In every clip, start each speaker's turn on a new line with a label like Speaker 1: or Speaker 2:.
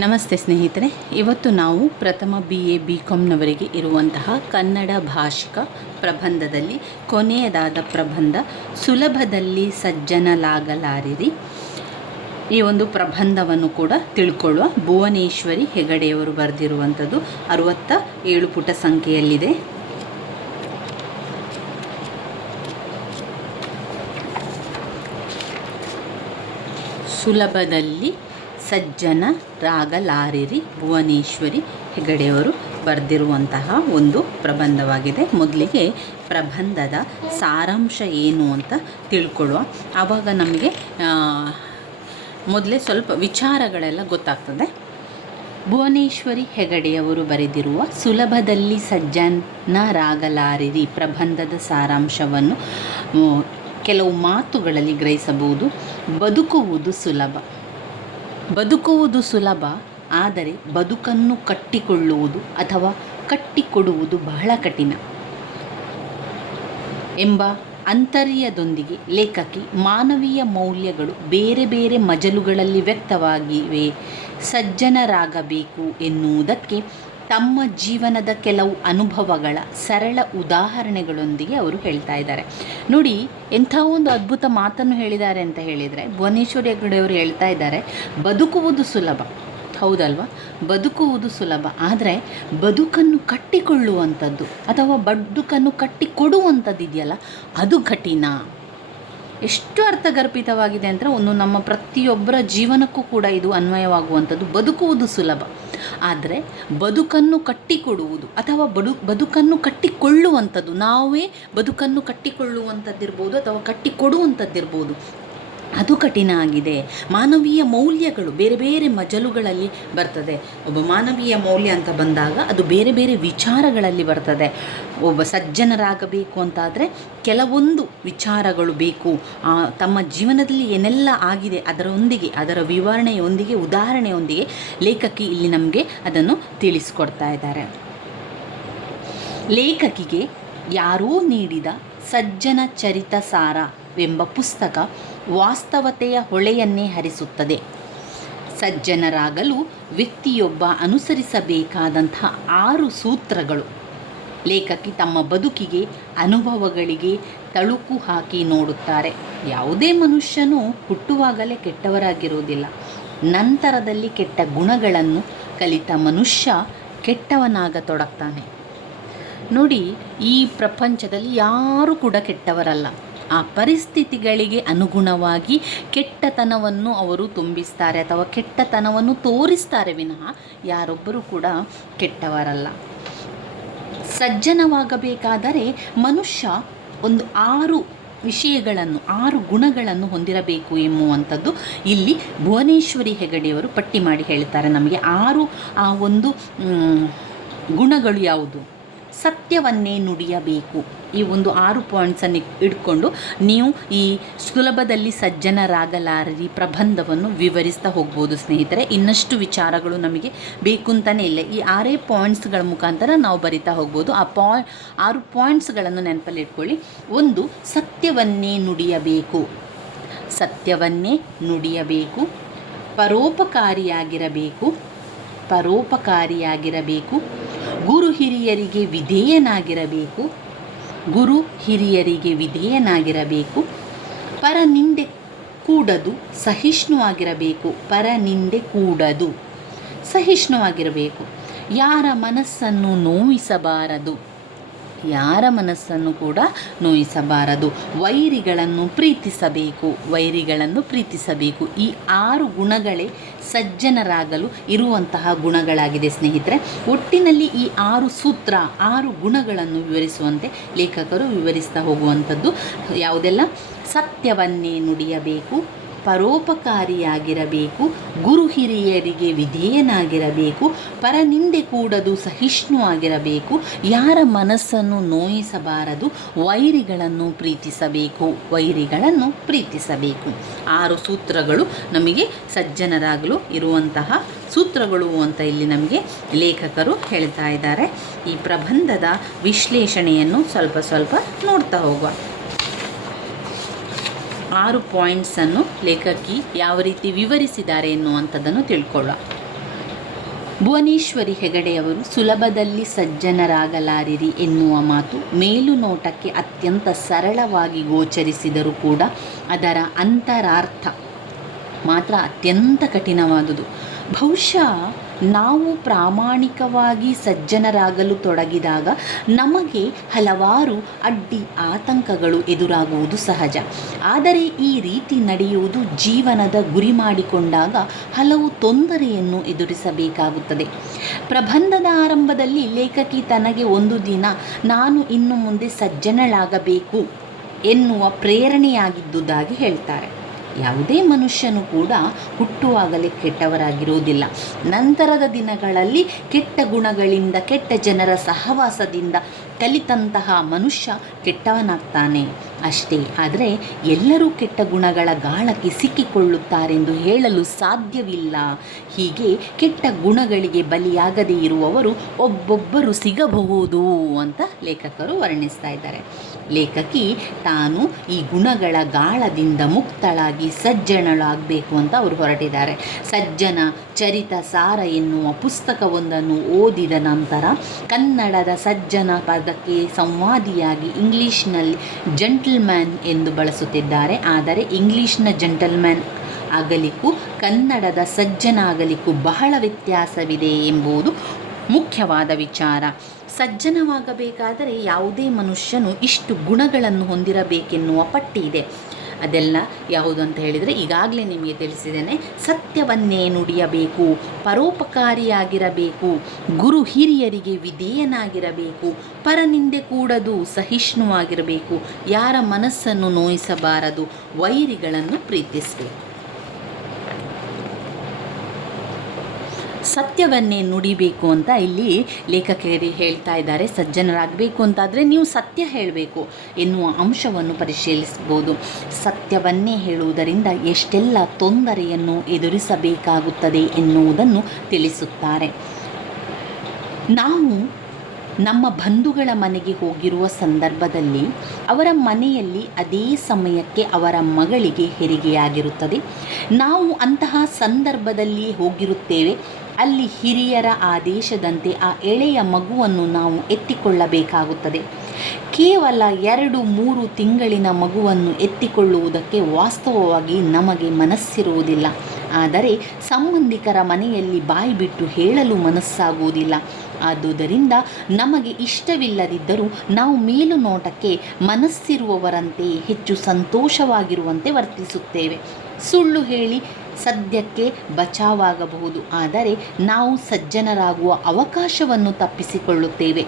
Speaker 1: ನಮಸ್ತೆ ಸ್ನೇಹಿತರೆ, ಇವತ್ತು ನಾವು ಪ್ರಥಮ ಬಿ ಎ ಬಿ ಕಾಮ್ನವರಿಗೆ ಇರುವಂತಹ ಕನ್ನಡ ಭಾಷಿಕ ಪ್ರಬಂಧದಲ್ಲಿ, ಕೊನೆಯದಾದ ಪ್ರಬಂಧ ಸುಲಭದಲ್ಲಿ ಸಜ್ಜನಲಾಗಲಾರಿರಿ. ಈ ಒಂದು ಪ್ರಬಂಧವನ್ನು ಕೂಡ ತಿಳ್ಕೊಳ್ಳುವ ಭುವನೇಶ್ವರಿ ಹೆಗಡೆಯವರು ಬರೆದಿರುವಂಥದ್ದು ಅರುವತ್ತ ಏಳು ಪುಟ ಸಂಖ್ಯೆಯಲ್ಲಿದೆ. ಸುಲಭದಲ್ಲಿ ಸಜ್ಜನರಾಗಲಾರಿರಿ ಭುವನೇಶ್ವರಿ ಹೆಗಡೆಯವರು ಬರೆದಿರುವಂತಹ ಒಂದು ಪ್ರಬಂಧವಾಗಿದೆ. ಮೊದಲಿಗೆ ಪ್ರಬಂಧದ ಸಾರಾಂಶ ಏನು ಅಂತ ತಿಳ್ಕೊಳ್ಳುವ. ಆವಾಗ ನಮಗೆ ಮೊದಲೇ ಸ್ವಲ್ಪ ವಿಚಾರಗಳೆಲ್ಲ ಗೊತ್ತಾಗ್ತದೆ. ಭುವನೇಶ್ವರಿ ಹೆಗಡೆಯವರು ಬರೆದಿರುವ ಸುಲಭದಲ್ಲಿ ಸಜ್ಜನ ರಾಗಲಾರಿರಿ ಪ್ರಬಂಧದ ಸಾರಾಂಶವನ್ನು ಕೆಲವು ಮಾತುಗಳಲ್ಲಿ ಗ್ರಹಿಸಬಹುದು. ಬದುಕುವುದು ಸುಲಭ. ಬದುಕುವುದು ಸುಲಭ, ಆದರೆ ಬದುಕನ್ನು ಕಟ್ಟಿಕೊಳ್ಳುವುದು ಅಥವಾ ಕಟ್ಟಿಕೊಡುವುದು ಬಹಳ ಕಠಿಣ. ಎಂಬ ಅಂತರ್ಯದೊಂದಿಗೆ ಲೇಖಕಿ ಮಾನವೀಯ ಮೌಲ್ಯಗಳು ಬೇರೆ ಬೇರೆ ಮಜಲುಗಳಲ್ಲಿ ವ್ಯಕ್ತವಾಗಿವೆ. ಸಜ್ಜನರಾಗಬೇಕು ಎನ್ನುವುದಕ್ಕೆ ತಮ್ಮ ಜೀವನದ ಕೆಲವು ಅನುಭವಗಳ ಸರಳ ಉದಾಹರಣೆಗಳೊಂದಿಗೆ ಅವರು ಹೇಳ್ತಾ ಇದ್ದಾರೆ. ನೋಡಿ, ಎಂಥ ಒಂದು ಅದ್ಭುತ ಮಾತನ್ನು ಹೇಳಿದ್ದಾರೆ ಅಂತ ಹೇಳಿದರೆ, ಭುವನೇಶ್ವರಿ ಹೆಗಡೆಯವರು ಹೇಳ್ತಾ ಇದ್ದಾರೆ, ಬದುಕುವುದು ಸುಲಭ. ಹೌದಲ್ವಾ? ಬದುಕುವುದು ಸುಲಭ. ಆದರೆ ಬದುಕನ್ನು ಕಟ್ಟಿಕೊಳ್ಳುವಂಥದ್ದು ಅಥವಾ ಬದುಕನ್ನು ಕಟ್ಟಿಕೊಡುವಂಥದ್ದು ಇದೆಯಲ್ಲ, ಅದು ಕಠಿಣ. ಎಷ್ಟು ಅರ್ಥಗರ್ಭಿತವಾಗಿದೆ ಅಂದರೆ, ಒಂದು ನಮ್ಮ ಪ್ರತಿಯೊಬ್ಬರ ಜೀವನಕ್ಕೂ ಕೂಡ ಇದು ಅನ್ವಯವಾಗುವಂಥದ್ದು. ಬದುಕುವುದು ಸುಲಭ. ಆದರೆ ಬದುಕನ್ನು ಕಟ್ಟಿಕೊಡುವುದು ಅಥವಾ ಬಡು ಬದುಕನ್ನು ಕಟ್ಟಿಕೊಳ್ಳುವಂಥದ್ದು ನಾವೇ ಬದುಕನ್ನು ಕಟ್ಟಿಕೊಳ್ಳುವಂಥದ್ದಿರ್ಬೋದು ಅಥವಾ ಕಟ್ಟಿಕೊಡುವಂಥದ್ದಿರ್ಬೋದು. ಅದು ಕಠಿಣ ಆಗಿದೆ. ಮಾನವೀಯ ಮೌಲ್ಯಗಳು ಬೇರೆ ಬೇರೆ ಮಜಲುಗಳಲ್ಲಿ ಬರ್ತದೆ. ಒಬ್ಬ ಮಾನವೀಯ ಮೌಲ್ಯ ಅಂತ ಬಂದಾಗ ಅದು ಬೇರೆ ಬೇರೆ ವಿಚಾರಗಳಲ್ಲಿ ಬರ್ತದೆ. ಒಬ್ಬ ಸಜ್ಜನರಾಗಬೇಕು ಅಂತಾದರೆ ಕೆಲವೊಂದು ವಿಚಾರಗಳು ಬೇಕು. ತಮ್ಮ ಜೀವನದಲ್ಲಿ ಏನೆಲ್ಲ ಆಗಿದೆ ಅದರೊಂದಿಗೆ, ಅದರ ವಿವರಣೆಯೊಂದಿಗೆ, ಉದಾಹರಣೆಯೊಂದಿಗೆ ಲೇಖಕಿ ಇಲ್ಲಿ ನಮಗೆ ಅದನ್ನು ತಿಳಿಸ್ಕೊಡ್ತಾ ಇದ್ದಾರೆ. ಲೇಖಕಿಗೆ ಯಾರೂ ನೀಡಿದ ಸಜ್ಜನ ಚರಿತ ಎಂಬ ಪುಸ್ತಕ ವಾಸ್ತವತೆಯ ಹೊಳೆಯನ್ನೇ ಹರಿಸುತ್ತದೆ. ಸಜ್ಜನರಾಗಲು ವ್ಯಕ್ತಿಯೊಬ್ಬ ಅನುಸರಿಸಬೇಕಾದಂಥ ಆರು ಸೂತ್ರಗಳು. ಲೇಖಕಿ ತಮ್ಮ ಬದುಕಿಗೆ, ಅನುಭವಗಳಿಗೆ ತಳುಕು ಹಾಕಿ ನೋಡುತ್ತಾರೆ. ಯಾವುದೇ ಮನುಷ್ಯನು ಹುಟ್ಟುವಾಗಲೇ ಕೆಟ್ಟವರಾಗಿರುವುದಿಲ್ಲ. ನಂತರದಲ್ಲಿ ಕೆಟ್ಟ ಗುಣಗಳನ್ನು ಕಲಿತ ಮನುಷ್ಯ ಕೆಟ್ಟವನಾಗತೊಡಗ್ತಾನೆ. ನೋಡಿ, ಈ ಪ್ರಪಂಚದಲ್ಲಿ ಯಾರೂ ಕೂಡ ಕೆಟ್ಟವರಲ್ಲ. ಆ ಪರಿಸ್ಥಿತಿಗಳಿಗೆ ಅನುಗುಣವಾಗಿ ಕೆಟ್ಟತನವನ್ನು ಅವರು ತುಂಬಿಸ್ತಾರೆ ಅಥವಾ ಕೆಟ್ಟತನವನ್ನು ತೋರಿಸ್ತಾರೆ ವಿನಃ ಯಾರೊಬ್ಬರು ಕೂಡ ಕೆಟ್ಟವರಲ್ಲ. ಸಜ್ಜನವಾಗಬೇಕಾದರೆ ಮನುಷ್ಯ ಒಂದು ಆರು ವಿಷಯಗಳನ್ನು, ಆರು ಗುಣಗಳನ್ನು ಹೊಂದಿರಬೇಕು ಎಂಬುವಂಥದ್ದು ಇಲ್ಲಿ ಭುವನೇಶ್ವರಿ ಹೆಗಡೆಯವರು ಪಟ್ಟಿ ಮಾಡಿ ಹೇಳ್ತಾರೆ. ನಮಗೆ ಆರು ಆ ಒಂದು ಗುಣಗಳು ಯಾವುದು? ಸತ್ಯವನ್ನೇ ನುಡಿಯಬೇಕು. ಈ ಒಂದು ಆರು ಪಾಯಿಂಟ್ಸನ್ನು ಇಟ್ಕೊಂಡು ನೀವು ಈ ಸುಲಭದಲ್ಲಿ ಸಜ್ಜನರಾಗಲಾರರಿ ಪ್ರಬಂಧವನ್ನು ವಿವರಿಸ್ತಾ ಹೋಗ್ಬೋದು ಸ್ನೇಹಿತರೆ. ಇನ್ನಷ್ಟು ವಿಚಾರಗಳು ನಮಗೆ ಬೇಕು ಅಂತಲೇ ಇಲ್ಲ. ಈ ಆರೇ ಪಾಯಿಂಟ್ಸ್ಗಳ ಮುಖಾಂತರ ನಾವು ಬರಿತಾ ಹೋಗ್ಬೋದು. ಆ ಪಾಯ್ ಆರು ಪಾಯಿಂಟ್ಸ್ಗಳನ್ನು ನೆನಪಲ್ಲಿ ಇಟ್ಕೊಳ್ಳಿ. ಒಂದು, ಸತ್ಯವನ್ನೇ ನುಡಿಯಬೇಕು. ಸತ್ಯವನ್ನೇ ನುಡಿಯಬೇಕು. ಪರೋಪಕಾರಿಯಾಗಿರಬೇಕು. ಪರೋಪಕಾರಿಯಾಗಿರಬೇಕು. ಗುರು ಹಿರಿಯರಿಗೆ ವಿಧೇಯನಾಗಿರಬೇಕು. ಗುರು ಹಿರಿಯರಿಗೆ ವಿಧೇಯನಾಗಿರಬೇಕು. ಪರ ನಿಂದೆ ಕೂಡದು ಸಹಿಷ್ಣುವಾಗಿರಬೇಕು ಪರ ನಿಂದೆ ಕೂಡದು ಸಹಿಷ್ಣುವಾಗಿರಬೇಕು ಯಾರ ಮನಸ್ಸನ್ನು ನೋಯಿಸಬಾರದು. ಯಾರ ಮನಸ್ಸನ್ನು ಕೂಡ ನೋಯಿಸಬಾರದು. ವೈರಿಗಳನ್ನು ಪ್ರೀತಿಸಬೇಕು. ವೈರಿಗಳನ್ನು ಪ್ರೀತಿಸಬೇಕು. ಈ ಆರು ಗುಣಗಳೇ ಸಜ್ಜನರಾಗಲು ಇರುವಂತಹ ಗುಣಗಳಾಗಿದೆ ಸ್ನೇಹಿತರೆ. ಒಟ್ಟಿನಲ್ಲಿ ಈ ಆರು ಸೂತ್ರ, ಆರು ಗುಣಗಳನ್ನು ವಿವರಿಸುವಂತೆ ಲೇಖಕರು ವಿವರಿಸ್ತಾ ಹೋಗುವಂಥದ್ದು ಯಾವುದೆಲ್ಲ? ಸತ್ಯವನ್ನೇ ನುಡಿಯಬೇಕು. ಪರೋಪಕಾರಿಯಾಗಿರಬೇಕು. ಗುರು ಹಿರಿಯರಿಗೆ ವಿಧೇಯನಾಗಿರಬೇಕು. ಪರನಿಂದೆ ಕೂಡದು ಸಹಿಷ್ಣು ಆಗಿರಬೇಕು. ಯಾರ ಮನಸ್ಸನ್ನು ನೋಯಿಸಬಾರದು. ವೈರಿಗಳನ್ನು ಪ್ರೀತಿಸಬೇಕು. ವೈರಿಗಳನ್ನು ಪ್ರೀತಿಸಬೇಕು. ಆರು ಸೂತ್ರಗಳು ನಮಗೆ ಸಜ್ಜನರಾಗಲು ಇರುವಂತಹ ಸೂತ್ರಗಳು ಅಂತ ಇಲ್ಲಿ ನಮಗೆ ಲೇಖಕರು ಹೇಳ್ತಾ ಇದ್ದಾರೆ. ಈ ಪ್ರಬಂಧದ ವಿಶ್ಲೇಷಣೆಯನ್ನು ಸ್ವಲ್ಪ ಸ್ವಲ್ಪ ನೋಡ್ತಾ ಹೋಗುವ. ಆರು ಪಾಯಿಂಟ್ಸನ್ನು ಲೇಖಕಿ ಯಾವ ರೀತಿ ವಿವರಿಸಿದ್ದಾರೆ ಎನ್ನುವಂಥದ್ದನ್ನು ತಿಳ್ಕೊಳ್ಳ ಭುವನೇಶ್ವರಿ ಹೆಗಡೆಯವರು ಸುಲಭದಲ್ಲಿ ಸಜ್ಜನರಾಗಲಾರಿರಿ ಎನ್ನುವ ಮಾತು ಮೇಲುನೋಟಕ್ಕೆ ಅತ್ಯಂತ ಸರಳವಾಗಿ ಗೋಚರಿಸಿದರೂ ಕೂಡ ಅದರ ಅಂತರಾರ್ಥ ಮಾತ್ರ ಅತ್ಯಂತ ಕಠಿಣವಾದುದು. ಬಹುಶಃ ನಾವು ಪ್ರಾಮಾಣಿಕವಾಗಿ ಸಜ್ಜನರಾಗಲು ತೊಡಗಿದಾಗ ನಮಗೆ ಹಲವಾರು ಅಡ್ಡಿ ಆತಂಕಗಳು ಎದುರಾಗುವುದು ಸಹಜ. ಆದರೆ ಈ ರೀತಿ ನಡೆಯುವುದು ಜೀವನದ ಗುರಿ ಮಾಡಿಕೊಂಡಾಗ ಹಲವು ತೊಂದರೆಯನ್ನು ಎದುರಿಸಬೇಕಾಗುತ್ತದೆ. ಪ್ರಬಂಧದ ಆರಂಭದಲ್ಲಿ ಲೇಖಕಿ ತನಗೆ ಒಂದು ದಿನ, ನಾನು ಇನ್ನು ಮುಂದೆ ಸಜ್ಜನಳಾಗಬೇಕು ಎನ್ನುವ ಪ್ರೇರಣೆಯಾಗಿದ್ದುದಾಗಿ ಹೇಳ್ತಾರೆ. ಯಾವುದೇ ಮನುಷ್ಯನು ಕೂಡ ಹುಟ್ಟುವಾಗಲೇ ಕೆಟ್ಟವರಾಗಿರುವುದಿಲ್ಲ. ನಂತರದ ದಿನಗಳಲ್ಲಿ ಕೆಟ್ಟ ಗುಣಗಳಿಂದ, ಕೆಟ್ಟ ಜನರ ಸಹವಾಸದಿಂದ ಕಲಿತಂತಹ ಮನುಷ್ಯ ಕೆಟ್ಟವನಾಗ್ತಾನೆ. ಅಷ್ಟೇ ಆದರೆ ಎಲ್ಲರೂ ಕೆಟ್ಟ ಗುಣಗಳ ಗಾಳಕ್ಕೆ ಸಿಕ್ಕಿಕೊಳ್ಳುತ್ತಾರೆಂದು ಹೇಳಲು ಸಾಧ್ಯವಿಲ್ಲ. ಹೀಗೆ ಕೆಟ್ಟ ಗುಣಗಳಿಗೆ ಬಲಿಯಾಗದೇ ಇರುವವರು ಒಬ್ಬೊಬ್ಬರು ಸಿಗಬಹುದು ಅಂತ ಲೇಖಕರು ವರ್ಣಿಸ್ತಾ ಇದ್ದಾರೆ. ಲೇಖಕಿ, ತಾನು ಈ ಗುಣಗಳ ಗಾಳದಿಂದ ಮುಕ್ತಳಾಗಿ ಸಜ್ಜನಳಾಗಬೇಕು ಅಂತ ಅವರು ಹೊರಟಿದ್ದಾರೆ. ಸಜ್ಜನ ಚರಿತ ಸಾರ ಎನ್ನುವ ಪುಸ್ತಕವೊಂದನ್ನು ಓದಿದ ನಂತರ ಕನ್ನಡದ ಸಜ್ಜನ ಪದಕ್ಕೆ ಸಂವಾದಿಯಾಗಿ ಇಂಗ್ಲೀಷ್ನಲ್ಲಿ ಜಂಟಲ್ಮ್ಯಾನ್ ಎಂದು ಬಳಸುತ್ತಿದ್ದಾರೆ. ಆದರೆ ಇಂಗ್ಲೀಷ್ನ ಜಂಟಲ್ಮ್ಯಾನ್ ಆಗಲಿಕ್ಕೂ ಕನ್ನಡದ ಸಜ್ಜನ ಆಗಲಿಕ್ಕೂ ಬಹಳ ವ್ಯತ್ಯಾಸವಿದೆ ಎಂಬುದು ಮುಖ್ಯವಾದ ವಿಚಾರ. ಸಜ್ಜನವಾಗಬೇಕಾದರೆ ಯಾವುದೇ ಮನುಷ್ಯನು ಇಷ್ಟು ಗುಣಗಳನ್ನು ಹೊಂದಿರಬೇಕೆನ್ನುವ ಪಟ್ಟಿ ಇದೆ. ಅದೆಲ್ಲ ಯಾವುದು ಅಂತ ಹೇಳಿದರೆ ಈಗಾಗಲೇ ನಿಮಗೆ ತಿಳಿಸಿದ್ದೇನೆ, ಸತ್ಯವನ್ನೇ ನುಡಿಯಬೇಕು, ಪರೋಪಕಾರಿಯಾಗಿರಬೇಕು, ಗುರು ಹಿರಿಯರಿಗೆ ವಿಧೇಯನಾಗಿರಬೇಕು, ಪರನಿಂದೆ ಕೂಡದು ಸಹಿಷ್ಣುವಾಗಿರಬೇಕು, ಯಾರ ಮನಸ್ಸನ್ನು ನೋಯಿಸಬಾರದು, ವೈರಿಗಳನ್ನು ಪ್ರೀತಿಸಬೇಕು. ಸತ್ಯವನ್ನೇ ನುಡಿಬೇಕು ಅಂತ ಇಲ್ಲಿ ಲೇಖಕರು ಹೇಳ್ತಾ ಇದ್ದಾರೆ. ಸಜ್ಜನರಾಗಬೇಕು ಅಂತಾದರೆ ನೀವು ಸತ್ಯ ಹೇಳಬೇಕು ಎನ್ನುವ ಅಂಶವನ್ನು ಪರಿಶೀಲಿಸಬಹುದು. ಸತ್ಯವನ್ನೇ ಹೇಳುವುದರಿಂದ ಎಷ್ಟೆಲ್ಲ ತೊಂದರೆಯನ್ನು ಎದುರಿಸಬೇಕಾಗುತ್ತದೆ ಎನ್ನುವುದನ್ನು ತಿಳಿಸುತ್ತಾರೆ. ನಾವು ನಮ್ಮ ಬಂಧುಗಳ ಮನೆಗೆ ಹೋಗಿರುವ ಸಂದರ್ಭದಲ್ಲಿ ಅವರ ಮನೆಯಲ್ಲಿ ಅದೇ ಸಮಯಕ್ಕೆ ಅವರ ಮಗಳಿಗೆ ಹೆರಿಗೆಯಾಗಿರುತ್ತದೆ. ನಾವು ಅಂತಹ ಸಂದರ್ಭದಲ್ಲಿ ಹೋಗಿರುತ್ತೇವೆ. ಅಲ್ಲಿ ಹಿರಿಯರ ಆದೇಶದಂತೆ ಆ ಎಳೆಯ ಮಗುವನ್ನು ನಾವು ಎತ್ತಿಕೊಳ್ಳಬೇಕಾಗುತ್ತದೆ. ಕೇವಲ ಎರಡು ಮೂರು ತಿಂಗಳಿನ ಮಗುವನ್ನು ಎತ್ತಿಕೊಳ್ಳುವುದಕ್ಕೆ ವಾಸ್ತವವಾಗಿ ನಮಗೆ ಮನಸ್ಸಿರುವುದಿಲ್ಲ. ಆದರೆ ಸಂಬಂಧಿಕರ ಮನೆಯಲ್ಲಿ ಬಾಯಿ ಬಿಟ್ಟು ಹೇಳಲು ಮನಸ್ಸಾಗುವುದಿಲ್ಲ. ಆದುದರಿಂದ ನಮಗೆ ಇಷ್ಟವಿಲ್ಲದಿದ್ದರೂ ನಾವು ಮೇಲುನೋಟಕ್ಕೆ ಮನಸ್ಸಿರುವವರಂತೆ ಹೆಚ್ಚು ಸಂತೋಷವಾಗಿರುವಂತೆ ವರ್ತಿಸುತ್ತೇವೆ. ಸುಳ್ಳು ಹೇಳಿ ಸದ್ಯಕ್ಕೆ ಬಚಾವಾಗಬಹುದು, ಆದರೆ ನಾವು ಸಜ್ಜನರಾಗುವ ಅವಕಾಶವನ್ನು ತಪ್ಪಿಸಿಕೊಳ್ಳುತ್ತೇವೆ.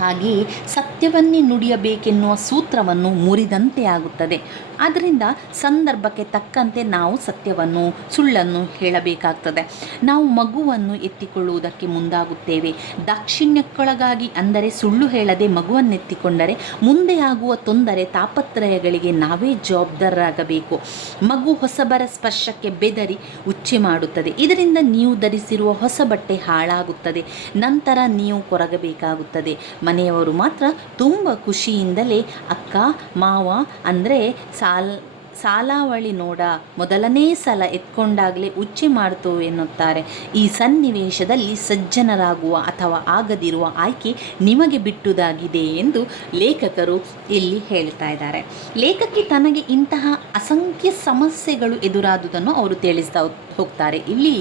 Speaker 1: ಹಾಗೆಯೇ ಸತ್ಯವನ್ನೇ ನುಡಿಯಬೇಕೆನ್ನುವ ಸೂತ್ರವನ್ನು ಮುರಿದಂತೆ ಆಗುತ್ತದೆ. ಆದ್ದರಿಂದ ಸಂದರ್ಭಕ್ಕೆ ತಕ್ಕಂತೆ ನಾವು ಸತ್ಯವನ್ನು, ಸುಳ್ಳನ್ನು ಹೇಳಬೇಕಾಗ್ತದೆ. ನಾವು ಮಗುವನ್ನು ಎತ್ತಿಕೊಳ್ಳುವುದಕ್ಕೆ ಮುಂದಾಗುತ್ತೇವೆ. ದಾಕ್ಷಿಣ್ಯಕ್ಕೊಳಗಾಗಿ ಅಂದರೆ ಸುಳ್ಳು ಹೇಳದೆ ಮಗುವನ್ನೆತ್ತಿಕೊಂಡರೆ ಮುಂದೆ ಆಗುವ ತೊಂದರೆ, ತಾಪತ್ರಯಗಳಿಗೆ ನಾವೇ ಜವಾಬ್ದಾರರಾಗಬೇಕು. ಮಗು ಹೊಸಬರ ಸ್ಪರ್ಶಕ್ಕೆ ಬೆದರಿ ಉಚ್ಚೆ ಮಾಡುತ್ತದೆ. ಇದರಿಂದ ನೀವು ಧರಿಸಿರುವ ಹೊಸ ಬಟ್ಟೆ ಹಾಳಾಗುತ್ತದೆ. ನಂತರ ನೀವು ಕೊರಗಬೇಕಾಗುತ್ತದೆ. ಮನೆಯವರು ಮಾತ್ರ ತುಂಬ ಖುಷಿಯಿಂದಲೇ ಅಕ್ಕ, ಮಾವ, ಅಂದರೆ ಸಾಲ್, ಸಾಲಾವಳಿ ನೋಡ ಮೊದಲನೇ ಸಲ ಎತ್ಕೊಂಡಾಗಲೇ ಉಚ್ಚೆ ಮಾಡ್ತು ಎನ್ನುತ್ತಾರೆ. ಈ ಸನ್ನಿವೇಶದಲ್ಲಿ ಸಜ್ಜನರಾಗುವ ಅಥವಾ ಆಗದಿರುವ ಆಯ್ಕೆ ನಿಮಗೆ ಬಿಟ್ಟುದಾಗಿದೆ ಎಂದು ಲೇಖಕರು ಇಲ್ಲಿ ಹೇಳ್ತಾ ಇದ್ದಾರೆ. ಲೇಖಕಿ ತನಗೆ ಇಂತಹ ಅಸಂಖ್ಯ ಸಮಸ್ಯೆಗಳು ಎದುರಾದುದನ್ನು ಅವರು ತಿಳಿಸ್ತಾ ಹೋಗ್ತಾರೆ. ಇಲ್ಲಿ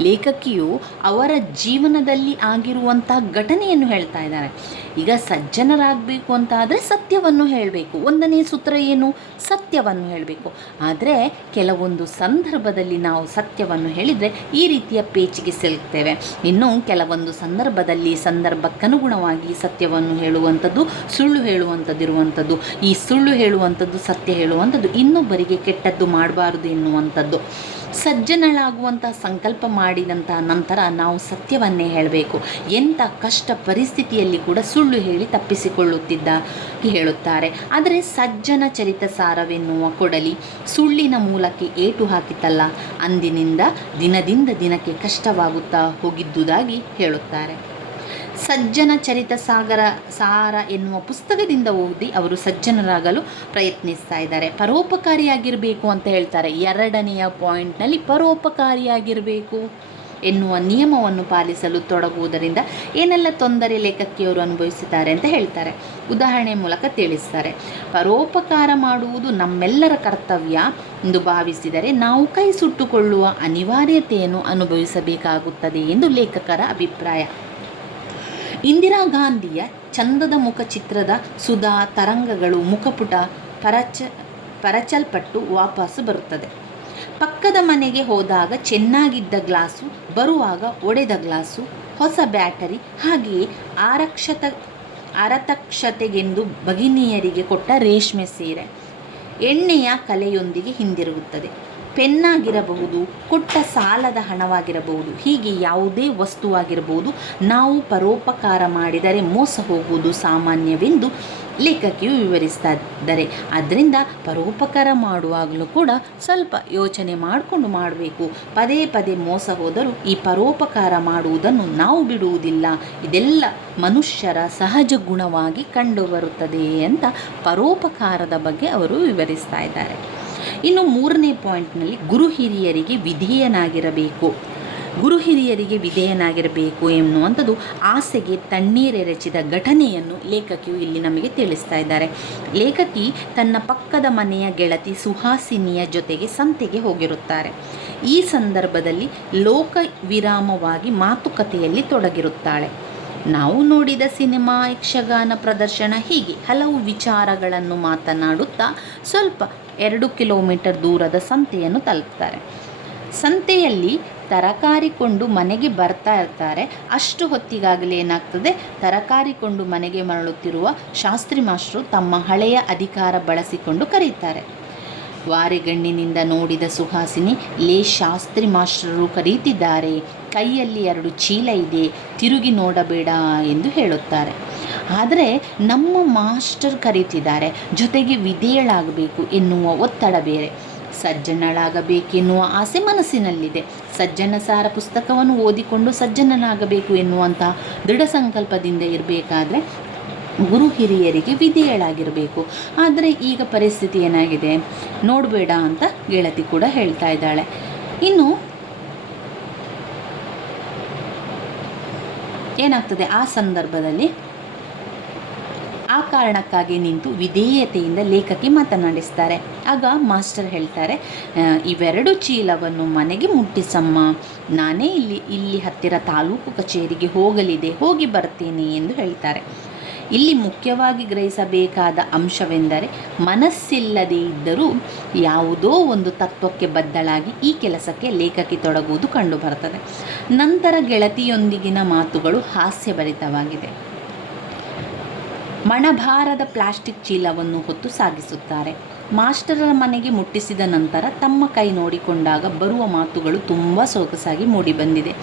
Speaker 1: ಲೇಖಕಿಯು ಅವರ ಜೀವನದಲ್ಲಿ ಆಗಿರುವಂತಹ ಘಟನೆಯನ್ನು ಹೇಳ್ತಾ ಇದ್ದಾರೆ. ಈಗ ಸಜ್ಜನರಾಗಬೇಕು ಅಂತ ಆದರೆ ಸತ್ಯವನ್ನು ಹೇಳಬೇಕು. ಒಂದನೇ ಸೂತ್ರ ಏನು? ಸತ್ಯವನ್ನು ಹೇಳಬೇಕು. ಆದರೆ ಕೆಲವೊಂದು ಸಂದರ್ಭದಲ್ಲಿ ನಾವು ಸತ್ಯವನ್ನು ಹೇಳಿದರೆ ಈ ರೀತಿಯ ಪೇಚಿಗೆ ಸಿಲುಕ್ತೇವೆ. ಇನ್ನು ಕೆಲವೊಂದು ಸಂದರ್ಭದಲ್ಲಿ ಸಂದರ್ಭಕ್ಕನುಗುಣವಾಗಿ ಸತ್ಯವನ್ನು ಹೇಳುವಂಥದ್ದು, ಸುಳ್ಳು ಹೇಳುವಂಥದ್ದಿರುವಂಥದ್ದು. ಈ ಸುಳ್ಳು ಹೇಳುವಂಥದ್ದು, ಸತ್ಯ ಹೇಳುವಂಥದ್ದು ಇನ್ನೊಬ್ಬರಿಗೆ ಕೆಟ್ಟದ್ದು ಮಾಡಬಾರದು ಎನ್ನುವಂಥದ್ದು. ಸಜ್ಜನಳಾಗುವಂಥ ಸಂಕಲ್ಪ ಮಾಡಿದಂಥ ನಂತರ ನಾವು ಸತ್ಯವನ್ನೇ ಹೇಳಬೇಕು. ಎಂಥ ಕಷ್ಟ ಪರಿಸ್ಥಿತಿಯಲ್ಲಿ ಕೂಡ ಸುಳ್ಳು ಹೇಳಿ ತಪ್ಪಿಸಿಕೊಳ್ಳುತ್ತಿದ್ದ ಹೇಳುತ್ತಾರೆ. ಆದರೆ ಸಜ್ಜನ ಚರಿತ ಸಾರವೆನ್ನುವ ಕೊಡಲಿ ಸುಳ್ಳಿನ ಮೂಲಕ್ಕೆ ಏಟು ಹಾಕಿತಲ್ಲ. ಅಂದಿನಿಂದ ದಿನದಿಂದ ದಿನಕ್ಕೆ ಕಷ್ಟವಾಗುತ್ತಾ ಹೋಗಿದ್ದುದಾಗಿ ಹೇಳುತ್ತಾರೆ. ಸಜ್ಜನ ಚರಿತ ಸಾಗರ, ಸಾರ ಎನ್ನುವ ಪುಸ್ತಕದಿಂದ ಓದಿ ಅವರು ಸಜ್ಜನರಾಗಲು ಪ್ರಯತ್ನಿಸ್ತಾ ಇದ್ದಾರೆ. ಪರೋಪಕಾರಿಯಾಗಿರಬೇಕು ಅಂತ ಹೇಳ್ತಾರೆ. ಎರಡನೆಯ ಪಾಯಿಂಟ್ನಲ್ಲಿ ಪರೋಪಕಾರಿಯಾಗಿರಬೇಕು ಎನ್ನುವ ನಿಯಮವನ್ನು ಪಾಲಿಸಲು ತೊಡಗುವುದರಿಂದ ಏನೆಲ್ಲ ತೊಂದರೆ ಲೇಖಕಿಯವರು ಅನುಭವಿಸುತ್ತಾರೆ ಅಂತ ಹೇಳ್ತಾರೆ. ಉದಾಹರಣೆ ಮೂಲಕ ತಿಳಿಸ್ತಾರೆ. ಪರೋಪಕಾರ ಮಾಡುವುದು ನಮ್ಮೆಲ್ಲರ ಕರ್ತವ್ಯ ಎಂದು ಭಾವಿಸಿದರೆ ನಾವು ಕೈ ಸುಟ್ಟುಕೊಳ್ಳುವ ಅನಿವಾರ್ಯತೆಯನ್ನು ಅನುಭವಿಸಬೇಕಾಗುತ್ತದೆ ಎಂದು ಲೇಖಕರ ಅಭಿಪ್ರಾಯ. ಇಂದಿರಾ ಗಾಂಧಿಯ ಚಂದದ ಮುಖಚಿತ್ರದ ಸುಧಾ ತರಂಗಗಳು ಮುಖಪುಟ ಪರಚ, ಪರಚಲ್ಪಟ್ಟು ವಾಪಸ್ಸು ಬರುತ್ತದೆ. ಪಕ್ಕದ ಮನೆಗೆ ಹೋದಾಗ ಚೆನ್ನಾಗಿದ್ದ ಗ್ಲಾಸು, ಬರುವಾಗ ಒಡೆದ ಗ್ಲಾಸು, ಹೊಸ ಬ್ಯಾಟರಿ, ಹಾಗೆಯೇ ಆರಕ್ಷತ, ಆರತಕ್ಷತೆಗೆಂದು ಭಗಿನಿಯರಿಗೆ ಕೊಟ್ಟ ರೇಷ್ಮೆ ಸೀರೆ. ಎಣ್ಣೆಯ ಕಲೆಯೊಂದಿಗೆ ಹಿಂದಿರುಗುತ್ತದೆ. ಪೆನ್ನಾಗಿರಬಹುದು, ಕೊಟ್ಟ ಸಾಲದ ಹಣವಾಗಿರಬಹುದು, ಹೀಗೆ ಯಾವುದೇ ವಸ್ತುವಾಗಿರಬಹುದು, ನಾವು ಪರೋಪಕಾರ ಮಾಡಿದರೆ ಮೋಸ ಹೋಗುವುದು ಸಾಮಾನ್ಯವೆಂದು ಲೇಖಕಿಯು ವಿವರಿಸ್ತಾ ಇದ್ದಾರೆ ಆದ್ದರಿಂದ ಪರೋಪಕಾರ ಮಾಡುವಾಗಲೂ ಕೂಡ ಸ್ವಲ್ಪ ಯೋಚನೆ ಮಾಡಿಕೊಂಡು ಮಾಡಬೇಕು. ಪದೇ ಪದೇ ಮೋಸ ಹೋದರೂ ಈ ಪರೋಪಕಾರ ಮಾಡುವುದನ್ನು ನಾವು ಬಿಡುವುದಿಲ್ಲ. ಇದೆಲ್ಲ ಮನುಷ್ಯರ ಸಹಜ ಗುಣವಾಗಿ ಕಂಡುಬರುತ್ತದೆ ಅಂತ ಪರೋಪಕಾರದ ಬಗ್ಗೆ ಅವರು ವಿವರಿಸ್ತಾ ಇದ್ದಾರೆ. ಇನ್ನು ಮೂರನೇ ಪಾಯಿಂಟ್ನಲ್ಲಿ ಗುರು ಹಿರಿಯರಿಗೆ ವಿಧೇಯನಾಗಿರಬೇಕು. ಗುರು ಹಿರಿಯರಿಗೆ ವಿಧೇಯನಾಗಿರಬೇಕು ಎನ್ನುವಂಥದ್ದು ಆಸೆಗೆ ತಣ್ಣೀರೆರೆಚಿದ ಘಟನೆಯನ್ನು ಲೇಖಕಿಯು ಇಲ್ಲಿ ನಮಗೆ ತಿಳಿಸ್ತಾ ಇದ್ದಾರೆ. ಲೇಖಕಿ ತನ್ನ ಪಕ್ಕದ ಮನೆಯ ಗೆಳತಿ ಸುಹಾಸಿನಿಯ ಜೊತೆಗೆ ಸಂತೆಗೆ ಹೋಗಿರುತ್ತಾರೆ. ಈ ಸಂದರ್ಭದಲ್ಲಿ ಲೋಕ ವಿರಾಮವಾಗಿ ಮಾತುಕತೆಯಲ್ಲಿ ತೊಡಗಿರುತ್ತಾಳೆ. ನಾವು ನೋಡಿದ ಸಿನಿಮಾ ಯಕ್ಷಗಾನ ಪ್ರದರ್ಶನ ಹೀಗೆ ಹಲವು ವಿಚಾರಗಳನ್ನು ಮಾತನಾಡುತ್ತಾ ಸ್ವಲ್ಪ ಎರಡು ಕಿಲೋಮೀಟರ್ ದೂರದ ಸಂತೆಯನ್ನು ತಲುಪ್ತಾರೆ. ಸಂತೆಯಲ್ಲಿ ತರಕಾರಿ ಕೊಂಡು ಮನೆಗೆ ಬರ್ತಾ ಇರ್ತಾರೆ. ಅಷ್ಟು ಹೊತ್ತಿಗಾಗಲೇ ಏನಾಗ್ತದೆ? ತರಕಾರಿ ಕೊಂಡು ಮನೆಗೆ ಮರಳುತ್ತಿರುವ ಶಾಸ್ತ್ರಿ ಮಾಸ್ಟ್ರು ತಮ್ಮ ಹಳೆಯ ಅಧಿಕಾರ ಬಳಸಿಕೊಂಡು ಕರೀತಾರೆ. ವಾರೆಗಣ್ಣಿನಿಂದ ನೋಡಿದ ಸುಹಾಸಿನಿ, ಲೇ ಶಾಸ್ತ್ರಿ ಮಾಸ್ಟರರು ಕರೀತಿದ್ದಾರೆ ಕೈಯಲ್ಲಿ ಎರಡು ಚೀಲ ಇದೆ, ತಿರುಗಿ ನೋಡಬೇಡ ಎಂದು ಹೇಳುತ್ತಾರೆ. ಆದರೆ ನಮ್ಮ ಮಾಸ್ಟರ್ ಕರೀತಿದ್ದಾರೆ, ಜೊತೆಗೆ ವಿಧೇಯಳಾಗಬೇಕು ಎನ್ನುವ ಒತ್ತಡ ಬೇರೆ. ಸಜ್ಜನಳಾಗಬೇಕೆನ್ನುವ ಆಸೆ ಮನಸ್ಸಿನಲ್ಲಿದೆ. ಸಜ್ಜನ ಸಾರ ಪುಸ್ತಕವನ್ನು ಓದಿಕೊಂಡು ಸಜ್ಜನನಾಗಬೇಕು ಎನ್ನುವಂಥ ದೃಢ ಸಂಕಲ್ಪದಿಂದ ಇರಬೇಕಾದ್ರೆ ಗುರು ಹಿರಿಯರಿಗೆ ವಿಧೇಯಳಾಗಿರಬೇಕು. ಆದರೆ ಈಗ ಪರಿಸ್ಥಿತಿ ಏನಾಗಿದೆ? ನೋಡಬೇಡ ಅಂತ ಗೆಳತಿ ಕೂಡ ಹೇಳ್ತಾ ಇದ್ದಾಳೆ. ಇನ್ನು ಏನಾಗ್ತದೆ? ಆ ಸಂದರ್ಭದಲ್ಲಿ ಆ ಕಾರಣಕ್ಕಾಗಿ ನಿಂತು ವಿಧೇಯತೆಯಿಂದ ಲೇಖಕಿ ಮಾತನಾಡಿಸ್ತಾರೆ. ಆಗ ಮಾಸ್ಟರ್ ಹೇಳ್ತಾರೆ "ಆ, ಇವೆರಡು ಚೀಲವನ್ನು ಮನೆಗೆ ಮುಟ್ಟಿಸಮ್ಮ. ನಾನೇ ಇಲ್ಲಿ ಇಲ್ಲಿ ಹತ್ತಿರ ತಾಲೂಕು ಕಚೇರಿಗೆ ಹೋಗಲಿದೆ. ಹೋಗಿ ಬರ್ತೀನಿ ಎಂದು ಹೇಳ್ತಾರೆ. ಇಲ್ಲಿ ಮುಖ್ಯವಾಗಿ ಗ್ರಹಿಸಬೇಕಾದ ಅಂಶವೆಂದರೆ ಮನಸ್ಸಿಲ್ಲದೇ ಇದ್ದರೂ ಯಾವುದೋ ಒಂದು ತತ್ವಕ್ಕೆ ಬದ್ದಳಾಗಿ ಈ ಕೆಲಸಕ್ಕೆ ಲೇಖಕಿ ತೊಡಗುವುದು ಕಂಡುಬರುತ್ತದೆ. ನಂತರ ಗೆಳತಿಯೊಂದಿಗಿನ ಮಾತುಗಳು ಹಾಸ್ಯಭರಿತವಾಗಿದೆ. ಮಣಭಾರದ ಪ್ಲಾಸ್ಟಿಕ್ ಚೀಲವನ್ನು ಹೊತ್ತು ಸಾಗಿಸುತ್ತಾರೆ. ಮಾಸ್ಟರರ ಮನೆಗೆ ಮುಟ್ಟಿಸಿದ ನಂತರ ತಮ್ಮ ಕೈ ನೋಡಿಕೊಂಡಾಗ ಬರುವ ಮಾತುಗಳು ತುಂಬ ಸೊಗಸಾಗಿ ಮೂಡಿಬಂದಿದೆ.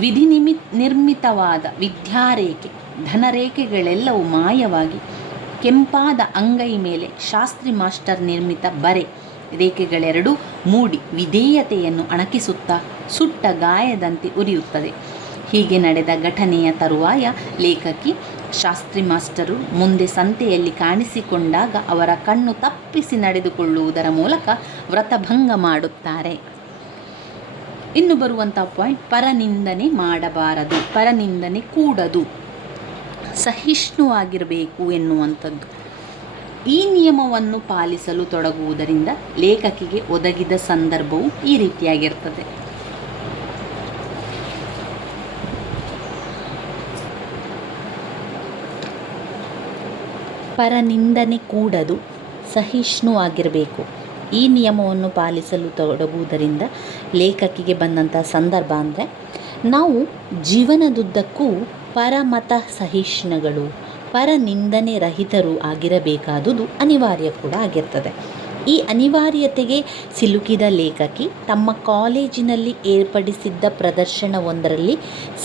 Speaker 1: ವಿಧಿ ನಿಮಿ ನಿರ್ಮಿತವಾದ ವಿದ್ಯಾರೇಖೆ ಧನರೇಖೆಗಳೆಲ್ಲವೂ ಮಾಯವಾಗಿ. ಕೆಂಪಾದ ಅಂಗೈ ಮೇಲೆ ಶಾಸ್ತ್ರಿ ಮಾಸ್ಟರ್ ನಿರ್ಮಿತ ಬರೆ. ರೇಖೆಗಳೆರಡೂ ಮೂಡಿ ವಿಧೇಯತೆಯನ್ನು ಅಣಕಿಸುತ್ತಾ ಸುಟ್ಟ ಗಾಯದಂತೆ ಉರಿಯುತ್ತದೆ. ಹೀಗೆ ನಡೆದ ಘಟನೆಯ ತರುವಾಯ ಲೇಖಕಿ, ಶಾಸ್ತ್ರಿ ಮಾಸ್ಟರು ಮುಂದೆ ಸಂತೆಯಲ್ಲಿ ಕಾಣಿಸಿಕೊಂಡಾಗ ಅವರ ಕಣ್ಣು ತಪ್ಪಿಸಿ ನಡೆದುಕೊಳ್ಳುವುದರ ಮೂಲಕ ವ್ರತಭಂಗ ಮಾಡುತ್ತಾರೆ. ಇನ್ನು ಬರುವಂಥ ಪಾಯಿಂಟ್ ಪರನಿಂದನೆ ಮಾಡಬಾರದು, ಪರನಿಂದನೆ ಕೂಡದು. ಸಹಿಷ್ಣುವಾಗಿರಬೇಕು ಎನ್ನುವಂಥದ್ದು. ಈ ನಿಯಮವನ್ನು ಪಾಲಿಸಲು ತೊಡಗುವುದರಿಂದ ಲೇಖಕಿಗೆ ಒದಗಿದ ಸಂದರ್ಭವು ಈ ರೀತಿಯಾಗಿರ್ತದೆ. ಪರನಿಂದನೆ ಕೂಡದು ಸಹಿಷ್ಣುವಾಗಿರಬೇಕು. ಈ ನಿಯಮವನ್ನು ಪಾಲಿಸಲು ತೊಡಗುವುದರಿಂದ ಲೇಖಕಿಗೆ ಬಂದಂಥ ಸಂದರ್ಭ ಅಂದರೆ ನಾವು ಜೀವನದುದ್ದಕ್ಕೂ ಪರಮತ ಸಹಿಷ್ಣುಗಳು ಪರನಿಂದನೆ ರಹಿತರು ಆಗಿರಬೇಕಾದುದು ಅನಿವಾರ್ಯ ಕೂಡ ಆಗಿರ್ತದೆ. ಈ ಅನಿವಾರ್ಯತೆಗೆ ಸಿಲುಕಿದ ಲೇಖಕಿ ತಮ್ಮ ಕಾಲೇಜಿನಲ್ಲಿ ಏರ್ಪಡಿಸಿದ್ದ ಪ್ರದರ್ಶನವೊಂದರಲ್ಲಿ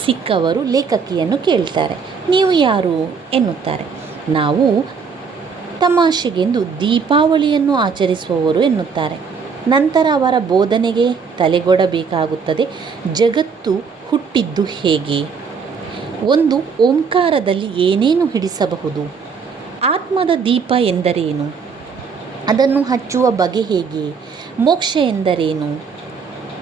Speaker 1: ಸಿಕ್ಕವರು ಲೇಖಕಿಯನ್ನು ಕೇಳ್ತಾರೆ. ನೀವು ಯಾರು? ಎನ್ನುತ್ತಾರೆ. ನಾವು ತಮಾಷೆಗೆಂದು ದೀಪಾವಳಿಯನ್ನು ಆಚರಿಸುವವರು ಎನ್ನುತ್ತಾರೆ. ನಂತರ ಅವರ ಬೋಧನೆಗೆ ತಲೆಗೊಡಬೇಕಾಗುತ್ತದೆ. ಜಗತ್ತು ಹುಟ್ಟಿದ್ದು ಹೇಗೆ? ಒಂದು ಓಂಕಾರದಲ್ಲಿ ಏನೇನು ಹಿಡಿಸಬಹುದು? ಆತ್ಮದ ದೀಪ ಎಂದರೇನು? ಅದನ್ನು ಹಚ್ಚುವ ಬಗೆ ಹೇಗೆ? ಮೋಕ್ಷ ಎಂದರೇನು?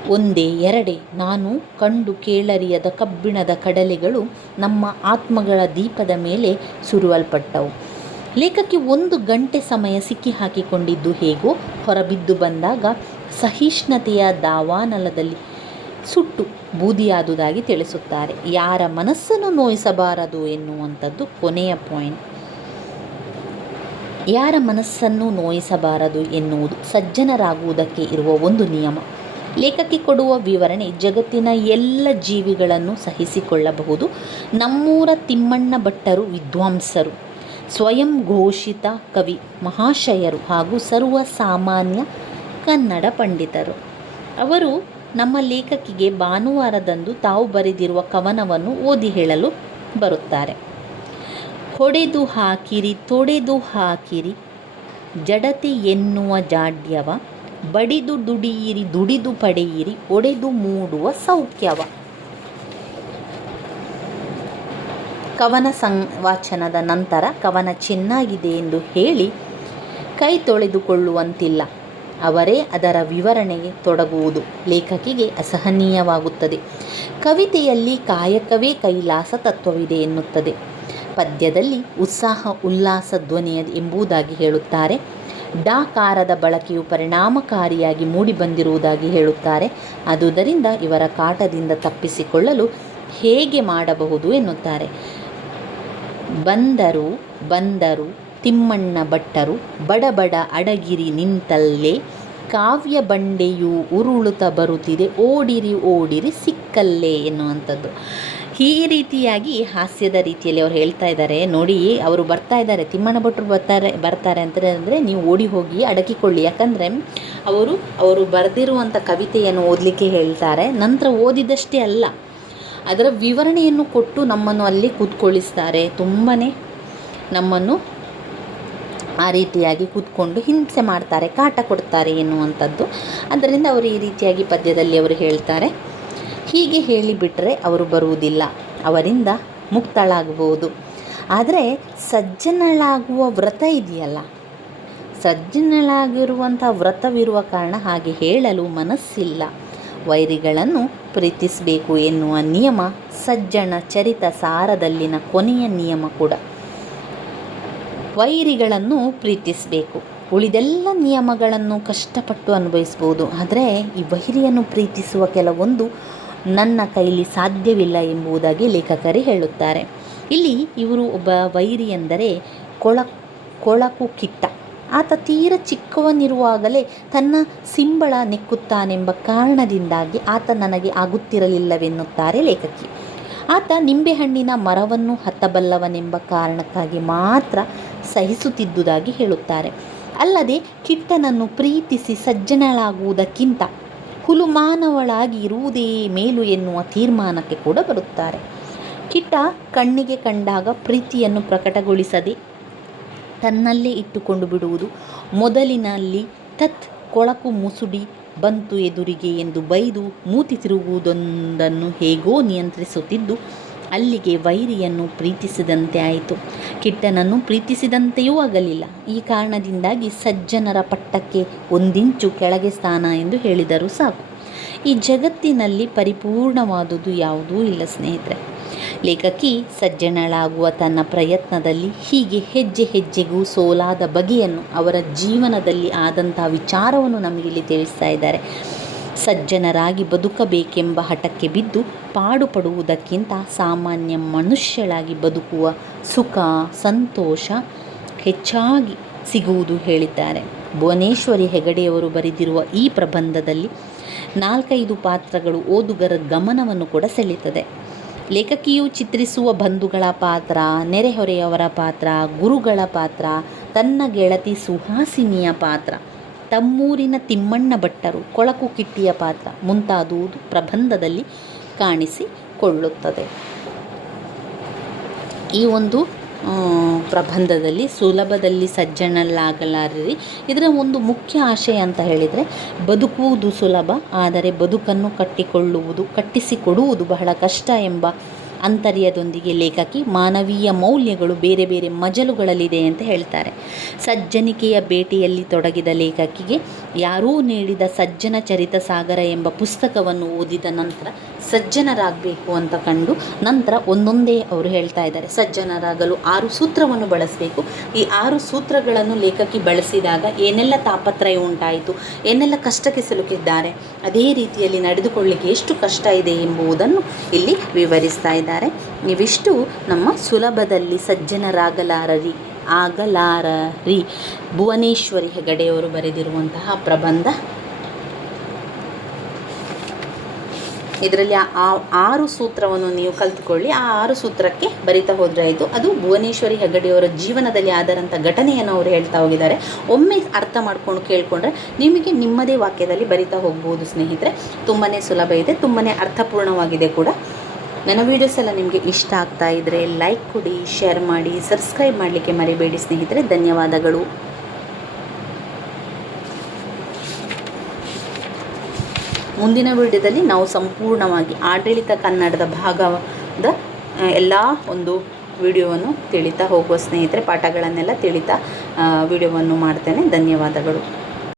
Speaker 1: ಒಂದೇ, ಎರಡೇ, ನಾನು ಕಂಡು ಕೇಳರಿಯದ ಕಬ್ಬಿಣದ ಕಡಲೆಗಳು ನಮ್ಮ ಆತ್ಮಗಳ ದೀಪದ ಮೇಲೆ ಸುರುವಲ್ಪಟ್ಟವು. ಲೇಖಕ್ಕೆ ಒಂದು ಗಂಟೆ ಸಮಯ ಸಿಕ್ಕಿ ಹಾಕಿಕೊಂಡಿದ್ದು ಹೇಗೋ? ಹೊರಬಿದ್ದು ಬಂದಾಗ ಸಹಿಷ್ಣುತೆಯ ದಾವಾನಲದಲ್ಲಿ ಸುಟ್ಟು ಬೂದಿಯಾದುದಾಗಿ ತಿಳಿಸುತ್ತಾರೆ. ಯಾರ ಮನಸ್ಸನ್ನು ನೋಯಿಸಬಾರದು ಎನ್ನುವಂಥದ್ದು ಕೊನೆಯ ಪಾಯಿಂಟ್ ಯಾರ ಮನಸ್ಸನ್ನು ನೋಯಿಸಬಾರದು ಎನ್ನುವುದು ಸಜ್ಜನರಾಗುವುದಕ್ಕೆ ಇರುವ ಒಂದು ನಿಯಮ. ಲೇಖಕಿ ಕೊಡುವ ವಿವರಣೆ ಜಗತ್ತಿನ ಎಲ್ಲ ಜೀವಿಗಳನ್ನು ಸಹಿಸಿಕೊಳ್ಳಬಹುದು. ನಮ್ಮೂರ ತಿಮ್ಮಣ್ಣ ಭಟ್ಟರು ವಿದ್ವಾಂಸರು, ಸ್ವಯಂ ಘೋಷಿತ ಕವಿ, ಮಹಾಶಯರು ಹಾಗೂ ಸರ್ವ ಸಾಮಾನ್ಯ ಕನ್ನಡ ಪಂಡಿತರು. ಅವರು ನಮ್ಮ ಲೇಖಕಿಗೆ ಭಾನುವಾರದಂದು ತಾವು ಬರೆದಿರುವ ಕವನವನ್ನು ಓದಿ ಹೇಳಲು ಬರುತ್ತಾರೆ. ಹೊಡೆದು ಹಾಕಿರಿ, ತೊಡೆದು ಹಾಕಿರಿ, ಜಡತೆ ಎನ್ನುವ ಜಾಡ್ಯವ, ಬಡಿದು ದುಡಿಯಿರಿ, ದುಡಿದು ಪಡೆಯಿರಿ, ಒಡೆದು ಮೂಡುವ ಸೌಖ್ಯವ. ಕವನ ಸಂವಾಚನದ ನಂತರ ಕವನ ಚೆನ್ನಾಗಿದೆ ಎಂದು ಹೇಳಿ ಕೈ ತೊಳೆದುಕೊಳ್ಳುವಂತಿಲ್ಲ. ಅವರೇ ಅದರ ವಿವರಣೆಗೆ ತೊಡಗುವುದು ಲೇಖಕಿಗೆ ಅಸಹನೀಯವಾಗುತ್ತದೆ. ಕವಿತೆಯಲ್ಲಿ ಕಾಯಕವೇ ಕೈಲಾಸ ತತ್ವವಿದೆ ಎನ್ನುತ್ತದೆ. ಪದ್ಯದಲ್ಲಿ ಉತ್ಸಾಹ, ಉಲ್ಲಾಸ ಧ್ವನಿಯ ಎಂಬುದಾಗಿ ಹೇಳುತ್ತಾರೆ. ಡಾಕಾರದ ಬಳಕೆಯು ಪರಿಣಾಮಕಾರಿಯಾಗಿ ಮೂಡಿಬಂದಿರುವುದಾಗಿ ಹೇಳುತ್ತಾರೆ. ಅದುದರಿಂದ ಇವರ ಕಾಟದಿಂದ ತಪ್ಪಿಸಿಕೊಳ್ಳಲು ಹೇಗೆ ಮಾಡಬಹುದು ಎನ್ನುತ್ತಾರೆ. ಬಂದರು ಬಂದರು ತಿಮ್ಮಣ್ಣ ಭಟ್ಟರು ಬಡಬಡ ಅಡಗಿರಿ ನಿಂತಲ್ಲೇ ಕಾವ್ಯ ಬಂಡೆಯು ಉರುಳುತ್ತಾ ಬರುತ್ತಿದೆ, ಓಡಿರಿ ಓಡಿರಿ ಸಿಕ್ಕಲ್ಲೇ ಎನ್ನುವಂಥದ್ದು. ಈ ರೀತಿಯಾಗಿ ಹಾಸ್ಯದ ರೀತಿಯಲ್ಲಿ ಅವ್ರು ಹೇಳ್ತಾ ಇದ್ದಾರೆ. ನೋಡಿ, ಅವರು ಬರ್ತಾ ಇದ್ದಾರೆ. ತಿಮ್ಮಣ್ಣ ಭಟ್ರು ಬರ್ತಾರೆ ಬರ್ತಾರೆ ಅಂತ ಅಂದರೆ ನೀವು ಓಡಿ ಹೋಗಿ ಅಡಕಿಕೊಳ್ಳಿ ಯಾಕಂದರೆ ಅವರು ಅವರು ಬರೆದಿರುವಂಥ ಕವಿತೆಯನ್ನು ಓದಲಿಕ್ಕೆ ಹೇಳ್ತಾರೆ. ನಂತರ ಓದಿದಷ್ಟೇ ಅಲ್ಲ, ಅದರ ವಿವರಣೆಯನ್ನು ಕೊಟ್ಟು ನಮ್ಮನ್ನು ಅಲ್ಲಿ ಕೂತ್ಕೊಳ್ಳಿಸ್ತಾರೆ. ತುಂಬಾ ನಮ್ಮನ್ನು ಆ ರೀತಿಯಾಗಿ ಕೂತ್ಕೊಂಡು ಹಿಂಸೆ ಮಾಡ್ತಾರೆ, ಕಾಟ ಕೊಡ್ತಾರೆ ಎನ್ನುವಂಥದ್ದು. ಅದರಿಂದ ಅವರು ಈ ರೀತಿಯಾಗಿ ಪದ್ಯದಲ್ಲಿ ಅವರು ಹೇಳ್ತಾರೆ, ಹೀಗೆ ಹೇಳಿಬಿಟ್ರೆ ಅವರು ಬರುವುದಿಲ್ಲ, ಅವರಿಂದ ಮುಕ್ತಳಾಗಬಹುದು. ಆದರೆ ಸಜ್ಜನಳಾಗುವ ವ್ರತ ಇದೆಯಲ್ಲ, ಸಜ್ಜನಳಾಗಿರುವಂಥ ವ್ರತವಿರುವ ಕಾರಣ ಹಾಗೆ ಹೇಳಲು ಮನಸ್ಸಿಲ್ಲ. ವೈರಿಗಳನ್ನು ಪ್ರೀತಿಸಬೇಕು ಎನ್ನುವ ನಿಯಮ ಸಜ್ಜನ ಚರಿತ ಸಾರದಲ್ಲಿನ ಕೊನೆಯ ನಿಯಮ ಕೂಡ. ವೈರಿಗಳನ್ನು ಪ್ರೀತಿಸಬೇಕು. ಉಳಿದೆಲ್ಲ ನಿಯಮಗಳನ್ನು ಕಷ್ಟಪಟ್ಟು ಅನುಭವಿಸ್ಬೋದು. ಆದರೆ ಈ ವೈರಿಯನ್ನು ಪ್ರೀತಿಸುವ ಕೆಲವೊಂದು ನನ್ನ ಕೈಲಿ ಸಾಧ್ಯವಿಲ್ಲ ಎಂಬುದಾಗಿ ಲೇಖಕರೇ ಹೇಳುತ್ತಾರೆ. ಇಲ್ಲಿ ಇವರು ಒಬ್ಬ ವೈರಿ ಎಂದರೆ ಕೊಳ, ಕೊಳಕು ಕಿತ್ತ. ಆತ ತೀರ ಚಿಕ್ಕವನಿರುವಾಗಲೇ ತನ್ನ ಸಿಂಬಳ ನೆಕ್ಕುತ್ತಾನೆಂಬ ಕಾರಣದಿಂದಾಗಿ ಆತ ನನಗೆ ಆಗುತ್ತಿರಲಿಲ್ಲವೆನ್ನುತ್ತಾರೆ ಲೇಖಕಿ. ಆತ ನಿಂಬೆಹಣ್ಣಿನ ಮರವನ್ನು ಹತ್ತಬಲ್ಲವನೆಂಬ ಕಾರಣಕ್ಕಾಗಿ ಮಾತ್ರ ಸಹಿಸುತ್ತಿದ್ದುದಾಗಿ ಹೇಳುತ್ತಾರೆ. ಅಲ್ಲದೆ ಕಿಟ್ಟನನ್ನು ಪ್ರೀತಿಸಿ ಸಜ್ಜನಳಾಗುವುದಕ್ಕಿಂತ ಹುಲುಮಾನವಳಾಗಿ ಇರುವುದೇ ಮೇಲು ಎನ್ನುವ ತೀರ್ಮಾನಕ್ಕೆ ಕೂಡ ಬರುತ್ತಾರೆ. ಕಿಟ್ಟ ಕಣ್ಣಿಗೆ ಕಂಡಾಗ ಪ್ರೀತಿಯನ್ನು ಪ್ರಕಟಗೊಳಿಸದೆ ತನ್ನಲ್ಲೇ ಇಟ್ಟುಕೊಂಡು ಬಿಡುವುದು ಮೊದಲಿನಲ್ಲಿ ತತ್ ಕೊಳಕು ಮುಸುಡಿ ಬಂತು ಎದುರಿಗೆ ಎಂದು ಬೈದು ಮೂತಿ ತಿರುಗುವುದೊಂದನ್ನು ಹೇಗೋ ನಿಯಂತ್ರಿಸುತ್ತಿದ್ದು, ಅಲ್ಲಿಗೆ ವೈರಿಯನ್ನು ಪ್ರೀತಿಸಿದಂತೆ ಆಯಿತು. ಕಿಟ್ಟನನ್ನು ಪ್ರೀತಿಸಿದಂತೆಯೂ ಆಗಲಿಲ್ಲ. ಈ ಕಾರಣದಿಂದಾಗಿ ಸಜ್ಜನರ ಪಟ್ಟಕ್ಕೆ ಒಂದಿಂಚು ಕೆಳಗೆ ಸ್ಥಾನ ಎಂದು ಹೇಳಿದರೂ ಸಾಕು. ಈ ಜಗತ್ತಿನಲ್ಲಿ ಪರಿಪೂರ್ಣವಾದುದು ಯಾವುದೂ ಇಲ್ಲ ಸ್ನೇಹಿತರೆ. ಲೇಖಕಿ ಸಜ್ಜನಳಾಗುವ ತನ್ನ ಪ್ರಯತ್ನದಲ್ಲಿ ಹೀಗೆ ಹೆಜ್ಜೆ ಹೆಜ್ಜೆಗೂ ಸೋಲಾದ ಬಗೆಯನ್ನು ಅವರ ಜೀವನದಲ್ಲಿ ಆದಂತಹ ವಿಚಾರವನ್ನು ನಮಗಿಲ್ಲಿ ತಿಳಿಸ್ತಾ ಇದ್ದಾರೆ. ಸಜ್ಜನರಾಗಿ ಬದುಕಬೇಕೆಂಬ ಹಠಕ್ಕೆ ಬಿದ್ದು ಪಾಡುಪಡುವುದಕ್ಕಿಂತ ಸಾಮಾನ್ಯ ಮನುಷ್ಯಳಾಗಿ ಬದುಕುವ ಸುಖ, ಸಂತೋಷ ಹೆಚ್ಚಾಗಿ ಸಿಗುವುದು ಹೇಳಿದ್ದಾರೆ. ಭುವನೇಶ್ವರಿ ಹೆಗಡೆಯವರು ಬರೆದಿರುವ ಈ ಪ್ರಬಂಧದಲ್ಲಿ ನಾಲ್ಕೈದು ಪಾತ್ರಗಳು ಓದುಗರ ಗಮನವನ್ನು ಕೂಡ ಸೆಳೆಯುತ್ತದೆ. ಲೇಖಕಿಯು ಚಿತ್ರಿಸುವ ಬಂಧುಗಳ ಪಾತ್ರ, ನೆರೆಹೊರೆಯವರ ಪಾತ್ರ, ಗುರುಗಳ ಪಾತ್ರ, ತನ್ನ ಗೆಳತಿ ಸುಹಾಸಿನಿಯ ಪಾತ್ರ ತಮ್ಮೂರಿನ ತಿಮ್ಮಣ್ಣ ಭಟ್ಟರು ಕೊಳಕು ಕಿಟ್ಟಿಯ ಪಾತ್ರ ಮುಂತಾದುವುದು ಪ್ರಬಂಧದಲ್ಲಿ ಕಾಣಿಸಿಕೊಳ್ಳುತ್ತದೆ. ಈ ಒಂದು ಪ್ರಬಂಧದಲ್ಲಿ ಸುಲಭದಲ್ಲಿ ಸಜ್ಜನಲ್ಲಾಗಲಾರಿರಿ. ಇದರ ಒಂದು ಮುಖ್ಯ ಆಶಯ ಅಂತ ಹೇಳಿದರೆ, ಬದುಕುವುದು ಸುಲಭ, ಆದರೆ ಬದುಕನ್ನು ಕಟ್ಟಿಕೊಳ್ಳುವುದು, ಕಟ್ಟಿಸಿಕೊಡುವುದು ಬಹಳ ಕಷ್ಟ ಎಂಬ ಆಂತರ್ಯದೊಂದಿಗೆ ಲೇಖಕಿ ಮಾನವೀಯ ಮೌಲ್ಯಗಳು ಬೇರೆ ಬೇರೆ ಮಜಲುಗಳಲ್ಲಿದೆ ಅಂತ ಹೇಳ್ತಾರೆ. ಸಜ್ಜನಿಕೆಯ ಬೇಟೆಯಲ್ಲಿ ತೊಡಗಿದ ಲೇಖಕಿಗೆ ಯಾರೂ ನೀಡಿದ ಸಜ್ಜನ ಚರಿತ ಸಾಗರ ಎಂಬ ಪುಸ್ತಕವನ್ನು ಓದಿದ ನಂತರ ಸಜ್ಜನರಾಗಬೇಕು ಅಂತ ಕಂಡು ನಂತರ ಒಂದೊಂದೇ ಅವರು ಹೇಳ್ತಾ ಇದ್ದಾರೆ. ಸಜ್ಜನರಾಗಲು ಆರು ಸೂತ್ರವನ್ನು ಬಳಸಬೇಕು. ಈ ಆರು ಸೂತ್ರಗಳನ್ನು ಲೇಖಕಿ ಬಳಸಿದಾಗ ಏನೆಲ್ಲ ತಾಪತ್ರಯ ಉಂಟಾಯಿತು, ಏನೆಲ್ಲ ಕಷ್ಟಕ್ಕೆ ಸಿಲುಕಿದ್ದಾರೆ, ಅದೇ ರೀತಿಯಲ್ಲಿ ನಡೆದುಕೊಳ್ಳಿಕ್ಕೆ ಎಷ್ಟು ಕಷ್ಟ ಇದೆ ಎಂಬುದನ್ನು ಇಲ್ಲಿ ವಿವರಿಸ್ತಾ ಇದ್ದಾರೆ. ಇವಿಷ್ಟು ನಮ್ಮ ಸುಲಭದಲ್ಲಿ ಸಜ್ಜನರಾಗಲಾರರಿ, ಆಗಲಾರರಿ ಭುವನೇಶ್ವರಿ ಹೆಗಡೆಯವರು ಬರೆದಿರುವಂತಹ ಪ್ರಬಂಧ ಇದರಲ್ಲಿ ಆ ಆರು ಸೂತ್ರವನ್ನು ನೀವು ಕಲ್ತುಕೊಳ್ಳಿ. ಆ ಆರು ಸೂತ್ರಕ್ಕೆ ಬರಿತಾ ಹೋದರೆ ಆಯಿತು. ಅದು ಭುವನೇಶ್ವರಿ ಹೆಗಡೆಯವರ ಜೀವನದಲ್ಲಿ ಆದರಂಥ ಘಟನೆಯನ್ನು ಅವರು ಹೇಳ್ತಾ ಹೋಗಿದ್ದಾರೆ. ಒಮ್ಮೆ ಅರ್ಥ ಮಾಡ್ಕೊಂಡು ಕೇಳಿಕೊಂಡ್ರೆ ನಿಮಗೆ ನಿಮ್ಮದೇ ವಾಕ್ಯದಲ್ಲಿ ಬರಿತಾ ಹೋಗ್ಬೋದು ಸ್ನೇಹಿತರೆ. ತುಂಬಾ ಸುಲಭ ಇದೆ ತುಂಬಾ ಅರ್ಥಪೂರ್ಣವಾಗಿದೆ ಕೂಡ. ನನ್ನ ವೀಡಿಯೋಸ್ ಎಲ್ಲ ನಿಮಗೆ ಇಷ್ಟ ಆಗ್ತಾ ಇದ್ದರೆ ಲೈಕ್ ಕೊಡಿ ಶೇರ್ ಮಾಡಿ ಸಬ್ಸ್ಕ್ರೈಬ್ ಮಾಡಲಿಕ್ಕೆ ಮರಿಬೇಡಿ ಸ್ನೇಹಿತರೆ. ಧನ್ಯವಾದಗಳು. ಮುಂದಿನ ವಿಡಿಯೋದಲ್ಲಿ ನಾವು ಸಂಪೂರ್ಣವಾಗಿ ಆಡಳಿತ ಕನ್ನಡದ ಭಾಗದ ಎಲ್ಲ ಒಂದು ವಿಡಿಯೋವನ್ನು ತಿಳಿತಾ ಹೋಗುವ ಸ್ನೇಹಿತರೆ, ಪಾಠಗಳನ್ನೆಲ್ಲ ತಿಳಿತಾ ವಿಡಿಯೋವನ್ನು ಮಾಡ್ತೇನೆ. ಧನ್ಯವಾದಗಳು.